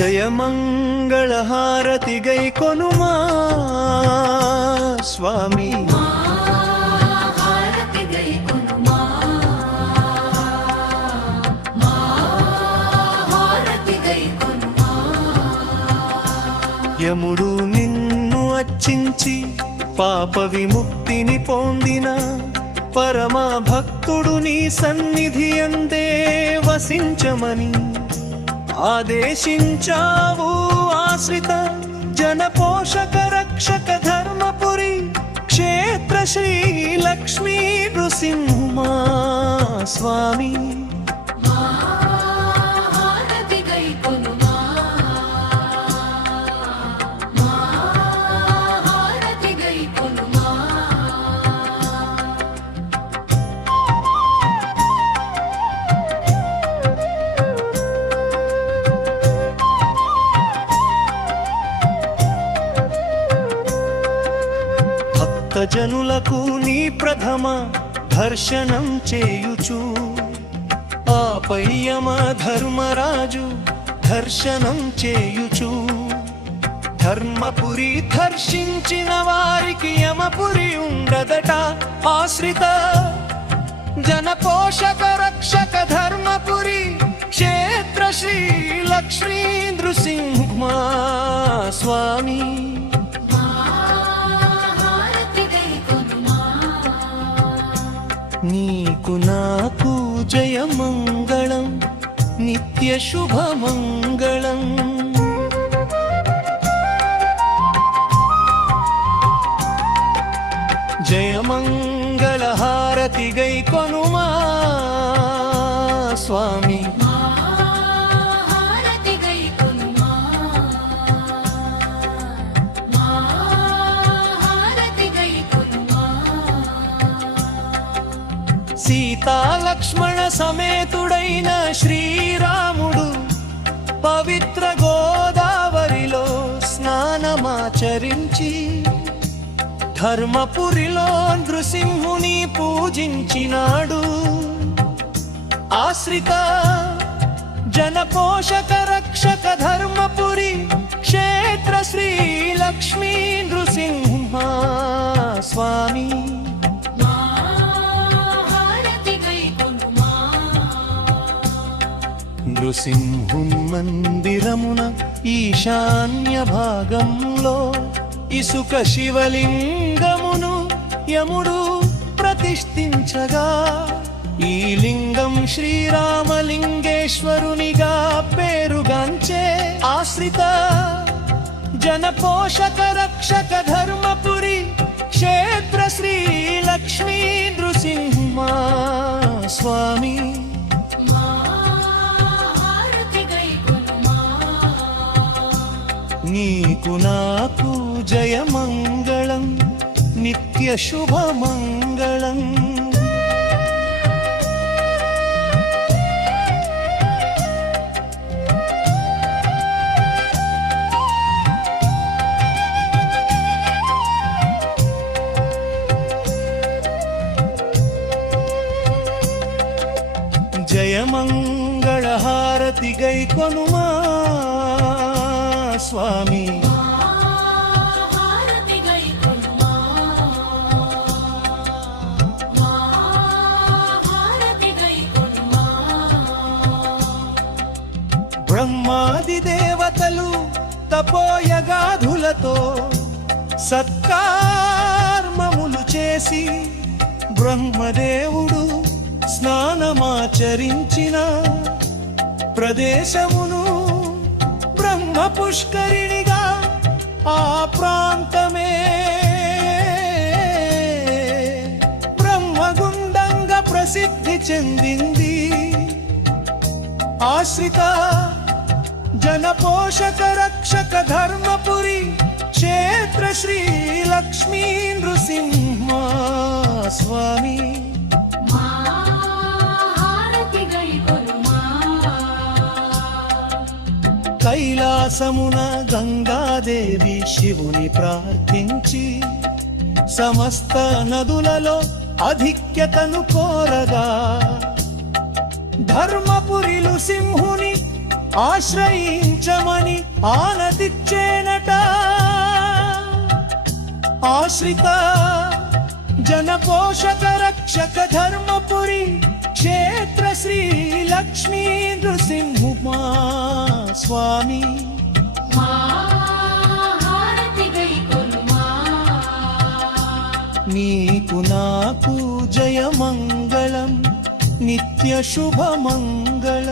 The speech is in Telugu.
జయమంగళహారతి గైకొనుమా స్వామి యముడు నిన్ను అర్చించి పాప విముక్తిని పొందిన పరమ భక్తుడు నీ సన్నిధి అందే వసించమని ఆదేశించావు ఆశ్రిత జన పోషక రక్షక ధర్మపురి క్షేత్ర శ్రీ లక్ష్మీ నృసింహుమా స్వామి జనులకు నీ ప్రథమ దర్శనం చేయుచు ఆపై యమ ధర్మరాజు దర్శనం చేయుచు ధర్మపురి దర్శించిన వారికి యమపురి ఉండదట ఆశ్రిత జన పోషక రక్షక ధర్మపురి క్షేత్ర శ్రీ లక్ష్మీ నృసింహ స్వామి నీకు నాకు జయమంగళం నిత్య శుభమంగళం జయమంగళహారతి గైకొనుమా స్వామి సీతా లక్ష్మణ సమేతుడైన శ్రీరాముడు పవిత్ర గోదావరిలో స్నానమాచరించి ధర్మపురిలో నృసింహుని పూజించినాడు ఆశ్రిత జన పోషక రక్షక ధర్మపురి క్షేత్ర శ్రీ లక్ష్మీ నృసింహ స్వామి నృసింహున్ మందిరమున ఈశాన్య భాగంలో ఇసుక శివలింగమును యముడు ప్రతిష్ఠించగా ఈ లింగం శ్రీరామలింగేశ్వరునిగా పేరుగాంచే ఆశ్రిత జన పోషక రక్షక ధర్మపురి క్షేత్ర శ్రీ లక్ష్మీ నృసింహ స్వామి నీకు నాకు జయమంగళం నిత్య శుభమంగళం జయమంగళహారతి గైకొనుమా స్వామి బ్రహ్మాది దేవతలు తపోయగాధులతో సత్కర్మములు చేసి బ్రహ్మదేవుడు స్నానమాచరించిన ప్రదేశమును బ్రహ్మ పుష్కరిణిగా ఆ ప్రాంతమే బ్రహ్మగుండంగా ప్రసిద్ధి చెందింది ఆశ్రిత జన పోషక రక్షక ధర్మపురి క్షేత్ర శ్రీ లక్ష్మీ నృసింహ స్వామి కైలాసమున గంగాదేవి శివుని ప్రార్థించి సమస్త నదులలో అధిక్యతను కోరగా ధర్మపురిలు సింహుని ఆశ్రయించమని ఆనతిచ్చేనట. ఆశ్రిత జన పోషక రక్షక ధర్మపురి క్షేత్ర శ్రీ లక్ష్మీ నృసింహుమా స్వామి. నీకు నాకు జయ మంగళం నిత్య శుభ మంగళం.